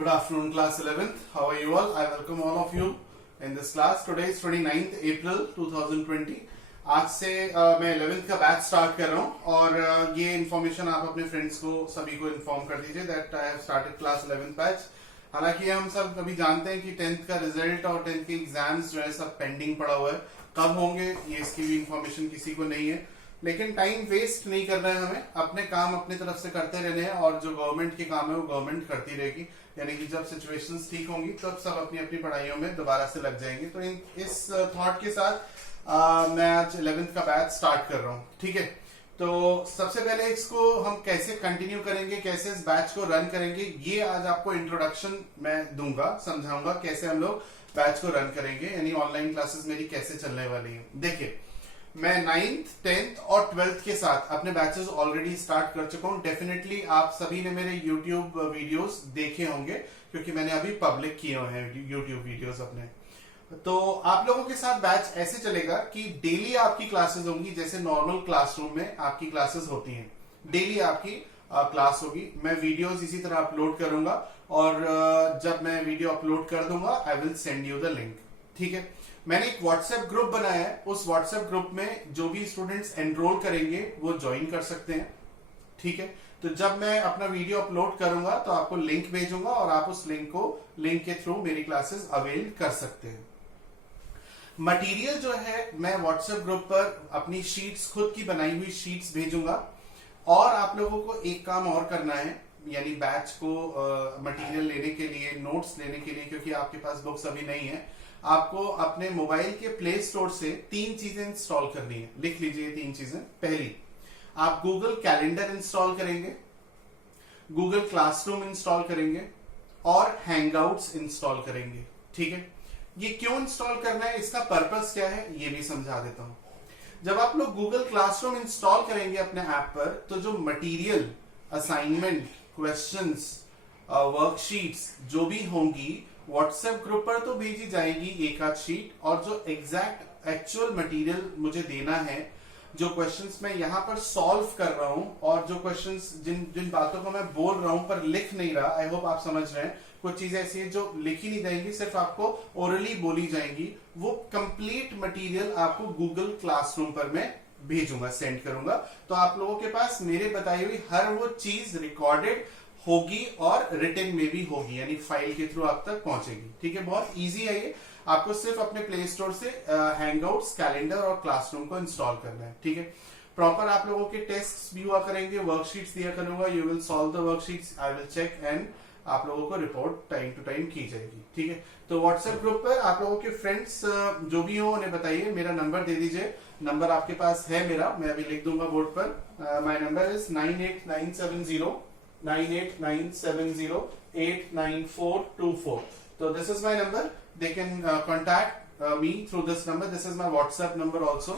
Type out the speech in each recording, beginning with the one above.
Good afternoon, class 11th. How are you all? I welcome all of you in this class. Today is 29th April 2020. आज से मैं 11th का batch start कर रहा हूँ और ये इन्फॉर्मेशन आप अपने फ्रेंड्स को सभी को इन्फॉर्म कर दीजिए that I have started class 11th batch. हालांकि हम सब अभी जानते हैं कि 10th का रिजल्ट और 10th के एग्जाम्स जो है सब पेंडिंग पड़ा हुआ है, कब होंगे ये इसकी भी इन्फॉर्मेशन किसी को नहीं है। लेकिन टाइम वेस्ट नहीं करना है, हमें अपने काम अपनी तरफ से करते रहने हैं और जो गवर्नमेंट के काम है वो गवर्नमेंट करती रहेगी। यानी कि जब सिचुएशंस ठीक होंगी तब सब अपनी अपनी पढ़ाइयों में दोबारा से लग जाएंगे। तो इस थॉट के साथ मैं आज 11th का बैच स्टार्ट कर रहा हूँ। ठीक है, तो सबसे पहले इसको हम कैसे कंटिन्यू करेंगे, कैसे इस बैच को रन करेंगे, ये आज आपको इंट्रोडक्शन मैं दूंगा, समझाऊंगा कैसे हम लोग बैच को रन करेंगे, यानी ऑनलाइन क्लासेस मेरी कैसे चलने वाली है। देखिए, मैं 9th, 10th और 12th के साथ अपने बैचेस ऑलरेडी स्टार्ट कर चुका हूं। डेफिनेटली आप सभी ने मेरे YouTube वीडियोस देखे होंगे क्योंकि मैंने अभी पब्लिक किए हुए हैं YouTube वीडियोस अपने। तो आप लोगों के साथ बैच ऐसे चलेगा कि डेली आपकी क्लासेस होंगी, जैसे नॉर्मल क्लासरूम में आपकी क्लासेस होती हैं। डेली आपकी क्लास होगी, मैं वीडियोस इसी तरह अपलोड करूंगा और जब मैं वीडियो अपलोड कर दूंगा I will send you the link. ठीक है, मैंने एक व्हाट्सएप ग्रुप बनाया है, उस व्हाट्सएप ग्रुप में जो भी स्टूडेंट्स एनरोल करेंगे वो ज्वाइन कर सकते हैं। ठीक है, तो जब मैं अपना वीडियो अपलोड करूंगा तो आपको लिंक भेजूंगा और आप उस लिंक के थ्रू मेरी क्लासेस अवेल कर सकते हैं। मटेरियल जो है मैं व्हाट्सएप ग्रुप पर अपनी शीट्स, खुद की बनाई हुई शीट्स भेजूंगा और आप लोगों को एक काम और करना है, यानी बैच को मटेरियल लेने के लिए, नोट्स लेने के लिए, क्योंकि आपके पास बुक्स अभी नहीं है, आपको अपने मोबाइल के प्ले स्टोर से 3 चीजें इंस्टॉल करनी है। लिख लीजिए 3 चीजें। पहली, आप गूगल कैलेंडर इंस्टॉल करेंगे, गूगल क्लासरूम इंस्टॉल करेंगे और हैंगआउट्स इंस्टॉल करेंगे। ठीक है, ये क्यों इंस्टॉल करना है, इसका पर्पस क्या है, ये भी समझा देता हूं। जब आप लोग गूगल क्लासरूम इंस्टॉल करेंगे अपने ऐप पर, तो जो मटीरियल, असाइनमेंट, क्वेश्चंस, वर्कशीट्स जो भी होंगी व्हाट्सएप ग्रुप पर तो भेजी जाएगी एक आध शीट, और जो एग्जैक्ट एक्चुअल मटेरियल मुझे देना है, जो क्वेश्चंस मैं यहाँ पर सॉल्व कर रहा हूं और जो क्वेश्चंस जिन बातों को मैं बोल रहा हूं पर लिख नहीं रहा, आई होप आप समझ रहे हैं, कुछ चीजें ऐसी है जो लिखी नहीं जाएंगी, सिर्फ आपको ओरली बोली जाएंगी, वो कंप्लीट मटेरियल आपको गूगल क्लासरूम पर मैं भेजूंगा, सेंड करूंगा। तो आप लोगों के पास मेरे बताई हुई हर वो चीज रिकॉर्डेड होगी और रिटन में भी होगी, यानी फाइल के थ्रू आप तक पहुंचेगी। ठीक है, बहुत इजी है ये, आपको सिर्फ अपने प्ले स्टोर से हैंगआउट्स, कैलेंडर और क्लासरूम को इंस्टॉल करना है। ठीक है, प्रॉपर आप लोगों के टेस्ट भी हुआ करेंगे, वर्कशीट्स दिया करूंगा, you will solve the worksheets, I will check and आप लोगों को रिपोर्ट टाइम टू टाइम की जाएगी। ठीक है, तो व्हाट्सएप ग्रुप पर आप लोगों के फ्रेंड्स जो भी हो उन्हें बताइए, मेरा नंबर दे दीजिए। नंबर आपके पास है मेरा, मैं अभी लिख दूंगा बोर्ड पर। My number is 9897089424। तो this is my number, they can contact me through this number, this is my WhatsApp number also.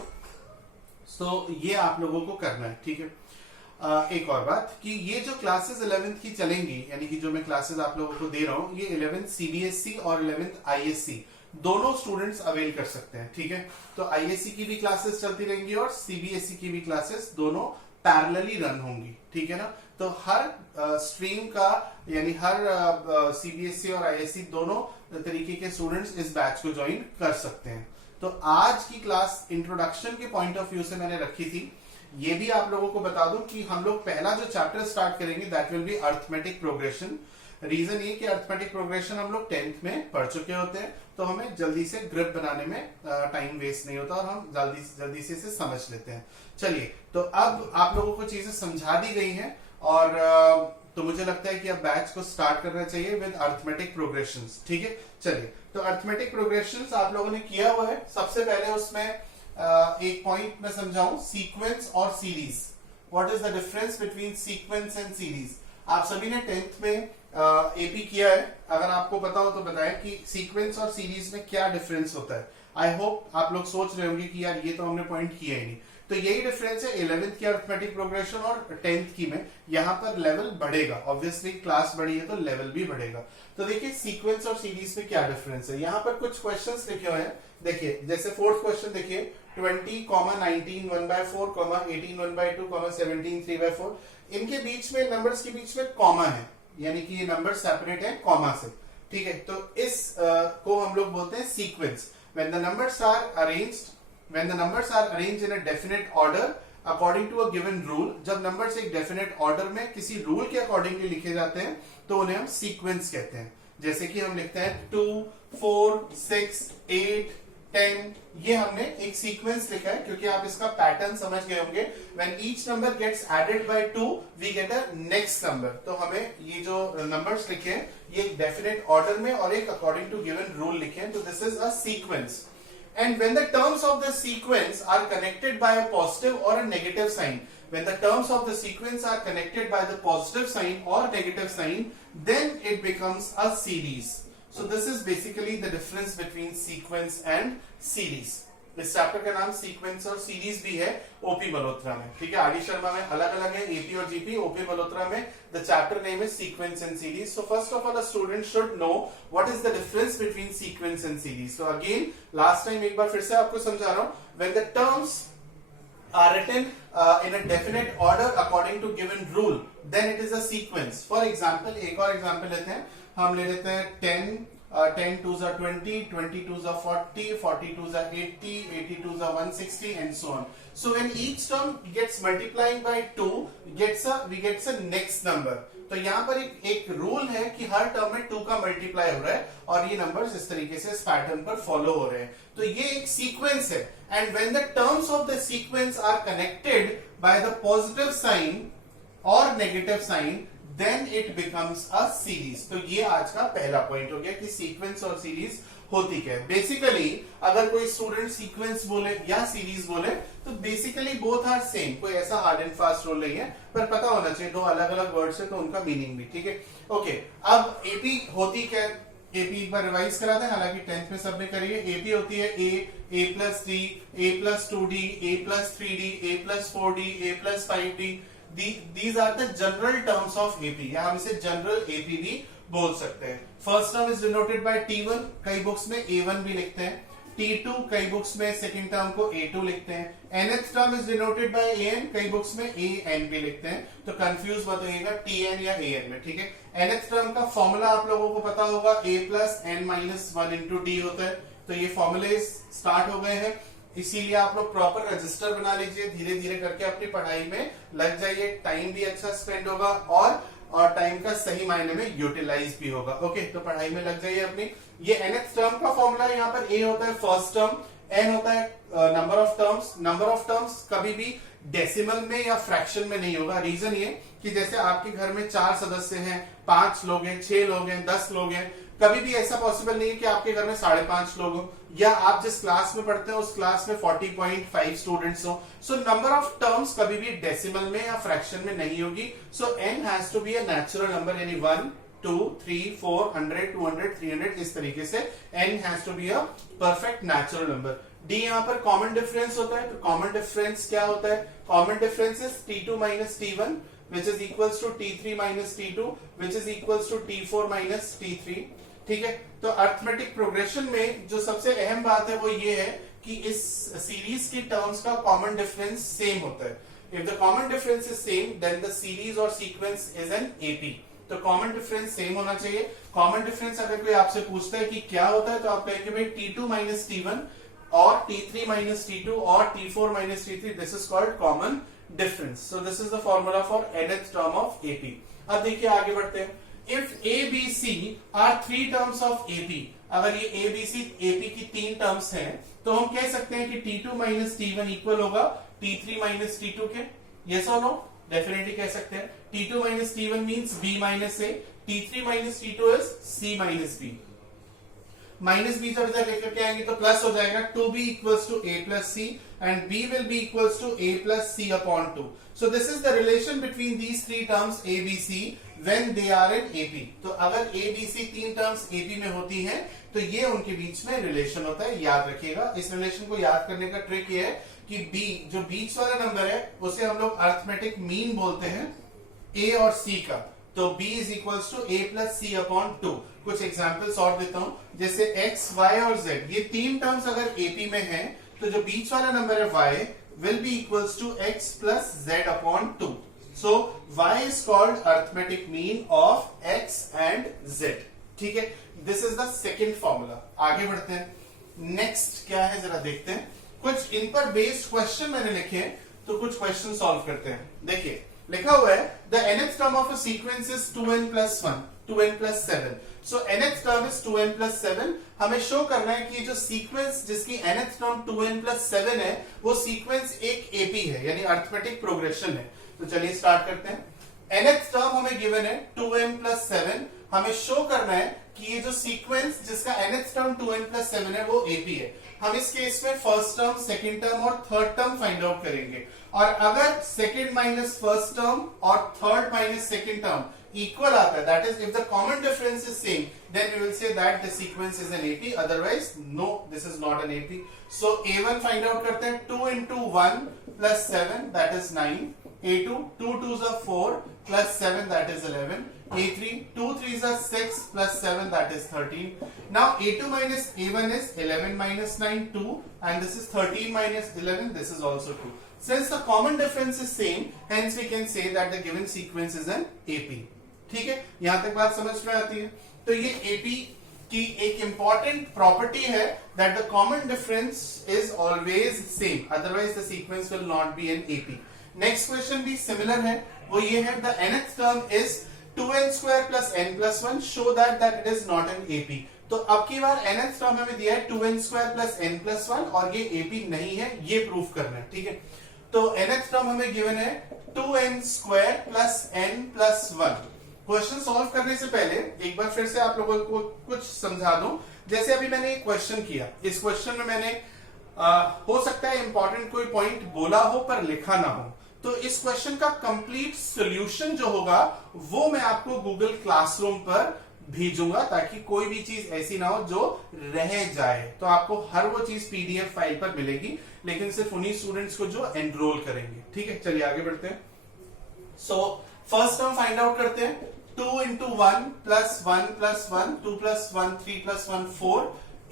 तो ये आप लोगों को करना है। ठीक है, एक और बात कि ये जो क्लासेस 11th की चलेंगी, यानी कि जो मैं क्लासेस आप लोगों को दे रहा हूं, ये 11th CBSE और 11th ISC दोनों स्टूडेंट्स अवेल कर सकते हैं। ठीक है, तो ISC की भी क्लासेस चलती रहेंगी और CBSE की भी क्लासेस दोनों पैरेलली रन होंगी। ठीक है ना, तो हर स्ट्रीम का, यानी हर CBSE और ISC दोनों तरीके के स्टूडेंट्स इस बैच को ज्वाइन कर सकते हैं। तो आज की क्लास इंट्रोडक्शन के पॉइंट ऑफ व्यू से मैंने रखी थी। ये भी आप लोगों को बता दूं कि हम लोग पहला जो चैप्टर स्टार्ट करेंगे that will be arithmetic progression. Reason ये कि अर्थमेटिक प्रोग्रेशन हम लोग 10th में पढ़ चुके होते हैं, तो हमें जल्दी से ग्रिप बनाने में टाइम वेस्ट नहीं होता और हम जल्दी से इसे समझ लेते हैं। चलिए, तो अब आप लोगों को चीजें समझा दी गई हैं और तो मुझे लगता है कि अब बैच को स्टार्ट करना चाहिए विद अर्थमेटिक प्रोग्रेशंस। ठीक है, चलिए, तो अर्थमेटिक प्रोग्रेशंस आप लोगों ने किया हुआ है। सबसे पहले उसमें एक पॉइंट मैं समझाऊं, सीक्वेंस और series. What is the difference between sequence and series? आप सभी ने 10th में AP किया है, अगर आपको पता हो तो बताएं कि सीक्वेंस और सीरीज में क्या डिफरेंस होता है। आई होप आप लोग सोच रहे होंगे कि यार ये तो हमने पॉइंट किया ही नहीं। तो यही डिफरेंस है 11th की अर्थमेटिक प्रोग्रेशन और 10th की में। यहाँ पर लेवल बढ़ेगा, ऑब्वियसली क्लास बड़ी है तो लेवल भी बढ़ेगा। तो देखिए सीक्वेंस और सीरीज में क्या डिफरेंस है। यहाँ पर कुछ क्वेश्चंस लिखे हुए हैं, देखिए जैसे 4th क्वेश्चन देखिए 20, 19, 1/4, 18, 1/2, 17, 3/4। इनके बीच में, नंबर्स के बीच में कॉमा है, यानी कि ये नंबर सेपरेट है कॉमा से, ठीक है। तो इस को हम लोग बोलते हैं sequence. When the numbers are arranged in a definite order according to a given rule, जब नंबर्स एक डेफिनेट ऑर्डर में किसी रूल के अकॉर्डिंगली लिखे जाते हैं तो उन्हें हम सीक्वेंस कहते हैं। जैसे कि हम लिखते हैं 2, 4, 6, 8, 10, ये हमने एक सीक्वेंस लिखा है क्योंकि आप इसका पैटर्न समझ गए होंगे। When each number gets added by 2 we get a next number. तो हमें ये जो नंबर्स लिखे हैं ये एक डेफिनेट ऑर्डर में और एक अकॉर्डिंग टू गिवन रूल लिखे हैं, तो this is a sequence. And when the terms of the sequence are connected by a positive or a negative sign, when the terms of the sequence are connected by the positive sign or negative sign, then it becomes a series. So this is basically the difference between sequence and series. इस chapter का नाम sequence और series भी है OP Malhotra में, ठीक है। R D Sharma में अलग अलग है, एपी और जीपी। ओपी मल्होत्रा में the chapter name is sequence and series. So first of all a student should know what is the difference between sequence and series. So again last time एक बार फिर से आपको समझा रहा हूं। When the terms are written in a definite order according to given rule, then it is a sequence. For example, एक और example लेते हैं, हम ले लेते हैं 10, 10 2s are 20, 20 2s are 40, 40 2s are 80, 80 2s are 160 and so on. So when each term gets multiplying by 2, we gets a next number. तो यहाँ पर एक रूल है कि हर टर्म में 2 का मल्टीप्लाई हो रहा है और ये नंबर्स इस तरीके से इस पैटर्न पर फॉलो हो रहे हैं। तो ये एक सीक्वेंस है। And when the terms of the sequence are connected by the positive sign और negative sign, then it becomes a series. तो ये आज का पहला पॉइंट हो गया कि सीक्वेंस और सीरीज होती क्या है। बेसिकली अगर कोई स्टूडेंट सीक्वेंस बोले या सीरीज बोले तो बेसिकली बोथ आर सेम, कोई ऐसा हार्ड एंड फास्ट रूल नहीं है, पर पता होना चाहिए दो अलग अलग वर्ड्स है तो उनका मीनिंग भी, ठीक है। ओके, अब एपी होती क्या है, एपी एक बार रिवाइज कराते हैं, हालांकि 10th में सबने करी है। एपी होती है a plus d, a plus 2d, a plus 3d, a plus 4d, a plus 5d। These are the general terms of AP, या हम इसे जनरल AP भी बोल सकते हैं। First term is denoted by T1, कई बुक्स में A1 भी लिखते हैं। T2, कई बुक्स में सेकंड टर्म को A2 लिखते हैं। Nth term is denoted by AN, कई बुक्स में AN भी लिखते हैं। तो कंफ्यूज मत होइएगा TN या AN में, ठीक है। Nth टर्म का फॉर्मूला आप लोगों को पता होगा, A plus N minus 1 into D होता है। तो ये फॉर्मूले स्टार्ट हो गए हैं, इसीलिए आप लोग प्रॉपर रजिस्टर बना लीजिए, धीरे धीरे करके अपनी पढ़ाई में लग जाइए, टाइम भी अच्छा स्पेंड होगा और टाइम का सही मायने में यूटिलाइज भी होगा। ओके, तो पढ़ाई में लग जाइए अपनी। ये nth टर्म का फॉर्मूला यहाँ पर A होता है फर्स्ट टर्म, N होता है number of terms. Number of terms कभी भी डेसिमल में या फ्रैक्शन में नहीं होगा। रीजन ये कि जैसे आपके घर में 4 सदस्य हैं, 5 लोग हैं, 6 लोग हैं, 10 लोग हैं, कभी भी ऐसा पॉसिबल नहीं है कि आपके घर में 5.5 लोग हो, या आप जिस क्लास में पढ़ते हैं उस क्लास में 40.5 स्टूडेंट्स हो। सो नंबर ऑफ टर्म्स कभी भी डेसिमल में या फ्रैक्शन में नहीं होगी। So n has to be a natural number, यानी 1 2 3 4 100 200 300, इस तरीके से n has to be a perfect natural number. d यहाँ पर कॉमन डिफरेंस होता है। तो कॉमन डिफरेंस क्या होता है? Common difference is t2 minus t1 which is equals to t3 minus t2 which is equals to t4 minus t3, ठीक है। तो अर्थमेटिक प्रोग्रेशन में जो सबसे अहम बात है वो ये है कि इस सीरीज की टर्म्स का कॉमन डिफरेंस सेम होता है। If the common difference is same then the series और सीक्वेंस इज एन एपी। तो कॉमन डिफरेंस सेम होना चाहिए। कॉमन डिफरेंस अगर कोई आपसे पूछता है कि क्या होता है तो आप कहेंगे भाई t2 minus t1 और t3 minus t2 और t4 minus t3, this is called common difference. So this is the formula for nth term of AP. अब देखिए आगे बढ़ते हैं। If A, B, C are 3 terms of AP, अगर ये A, B, C AP की 3 terms हैं तो हम कह सकते हैं कि T2 minus T1 इक्वल होगा T3 minus T2 के। Yes or no? डेफिनेटली कह सकते हैं। T2 minus T1 means B minus A, T3 minus T2 is C minus B। Minus b जब इधर लेकर के आएंगे तो प्लस हो जाएगा। 2b equals to a plus c and b will be equals to a plus c upon 2। So this is the relation between these 3 terms a b c when they are in AP। तो अगर a b c 3 terms AP में होती हैं तो ये उनके बीच में relation होता है, याद रखिएगा। इस रिलेशन को याद करने का ट्रिक ये है कि b जो बीच वाला नंबर है उसे हम लोग अर्थमेटिक मीन बोलते हैं a और c का। तो b is equals to a plus c upon 2। कुछ एग्जाम्पल्स और देता हूं, जैसे x, y और z, ये 3 टर्म्स अगर AP में हैं तो जो बीच वाला नंबर है y will be equals to x plus z upon 2। So y is called arithmetic mean of x and z. ठीक है, this is the second formula. आगे बढ़ते हैं. नेक्स्ट क्या है जरा देखते हैं. कुछ इन पर बेस्ड क्वेश्चन मैंने लिखे हैं, तो कुछ क्वेश्चन सॉल्व करते हैं. देखिए लिखा हुआ है the nth term of a sequence is 2n plus 1, 2n plus 7. So nth term is 2n plus 7. हमें शो करना है कि जो सीक्वेंस जिसकी nth टर्म 2n plus 7 है वो सीक्वेंस एक एपी है, यानी अर्थमेटिक प्रोग्रेशन है. तो चलिए स्टार्ट करते हैं. nth टर्म हमें गिवन है 2n plus 7. हमें शो करना है कि ये जो सीक्वेंस जिसका nth टर्म 2n plus 7 है वो एपी है. हम इस केस में फर्स्ट टर्म, सेकंड टर्म और थर्ड टर्म फाइंड आउट करेंगे. और अगर सेकंड माइनस फर्स्ट टर्म और third minus second term equal आता है, that is if the common difference is same, then we will say that the sequence is an AP. Otherwise no, this is not an AP. So a1 find out करते हैं. 2 into 1 plus 7 that is 9. a2 2 2s are 4 plus 7 that is 11. a3 2 3s are 6 plus 7 that is 13. Now a2 minus a1 is 11 minus 9 2, and this is 13 minus 11, this is also 2. Since the common difference is same, hence we can say that the given sequence is an AP. ठीक है, यहां तक बात समझ में आती है. तो ये AP की एक इंपॉर्टेंट प्रॉपर्टी है that the common difference is always same, otherwise the sequence will not be an AP. Next question भी सिमिलर है. वो ये है the nth term is 2n square plus n plus 1, show that it is not an AP. तो अब की बार nth term हमें दिया है 2n square plus n plus 1 और ये AP नहीं है, ये प्रूफ करना है. ठीक है, तो nth टर्म हमें गिवन है 2n square plus n plus 1. Question solve करने से पहले एक बार फिर से आप लोगों को कुछ समझा दूं. जैसे अभी मैंने एक क्वेश्चन किया, इस क्वेश्चन में मैंने हो सकता है इंपॉर्टेंट कोई पॉइंट बोला हो पर लिखा ना हो. तो इस क्वेश्चन का कंप्लीट सॉल्यूशन जो होगा वो मैं आपको गूगल क्लासरूम पर भेजूंगा, ताकि कोई भी चीज ऐसी ना हो जो रह जाए. तो आपको हर वो चीज पीडीएफ फाइल पर मिलेगी, लेकिन सिर्फ उन्हीं स्टूडेंट्स को जो एनरोल करेंगे. ठीक है, चलिए आगे बढ़ते हैं. So first term find out करते हैं. 2 into 1 plus 1 plus 1, 2 plus 1 3 plus 1 4.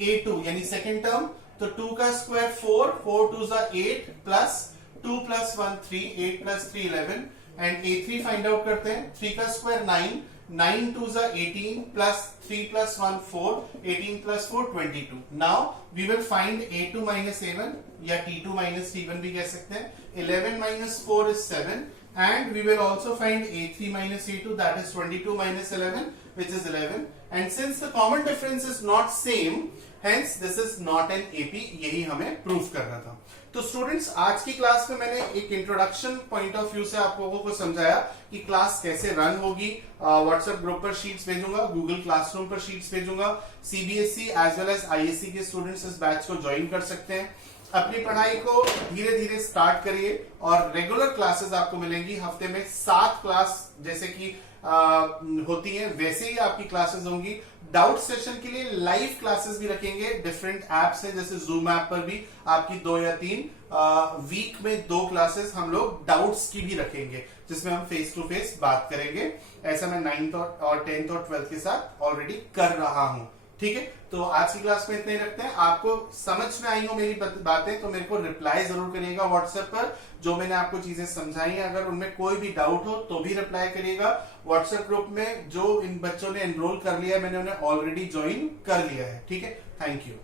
a2 यानी सेकेंड टर्म, तो 2 का square 4, 4 2s are 8 plus 2 plus 1 3, 8 plus 3 11. And a3 find out करते हैं. 3 का square 9, 9 2s are 18 plus 3 plus 1 4, 18 plus 4 22. Now we will find a2 minus a1 या t2 minus t1 भी कह सकते हैं. 11 minus 4 is 7, and we will also find a3 minus a2, that is 22 minus 11, which is 11. And since the common difference is not same, hence this is not an AP. यही हमें proof करना था. तो students, आज की class में मैंने एक इंट्रोडक्शन पॉइंट ऑफ व्यू से आप लोगों को समझाया कि क्लास कैसे रन होगी. व्हाट्सएप ग्रुप पर शीट्स भेजूंगा, गूगल क्लासरूम पर शीट्स भेजूंगा. CBSE as well as ISC के स्टूडेंट्स इस बैच को ज्वाइन कर सकते हैं. अपनी पढ़ाई को धीरे धीरे स्टार्ट करिए और रेगुलर क्लासेस आपको मिलेंगी. हफ्ते में 7 क्लास जैसे कि होती है वैसे ही आपकी क्लासेस होंगी. डाउट सेशन के लिए लाइव क्लासेस भी रखेंगे. डिफरेंट एप्स हैं, जैसे जूम ऐप पर भी आपकी 2 या 3 वीक में 2 क्लासेस हम लोग डाउट्स की भी रखेंगे, जिसमें हम फेस टू फेस बात करेंगे. ऐसा मैं 9th और 10th और 12th के साथ ऑलरेडी कर रहा हूं. ठीक है, तो आज की क्लास में इतने ही रखते हैं. आपको समझ में आई हो मेरी बातें तो मेरे को रिप्लाई जरूर करिएगा व्हाट्सएप पर. जो मैंने आपको चीजें समझाई हैं, अगर उनमें कोई भी डाउट हो तो भी रिप्लाई करिएगा. व्हाट्सएप ग्रुप में जो इन बच्चों ने एनरोल कर लिया है, मैंने उन्हें ऑलरेडी ज्वाइन कर लिया है. ठीक है, थैंक यू.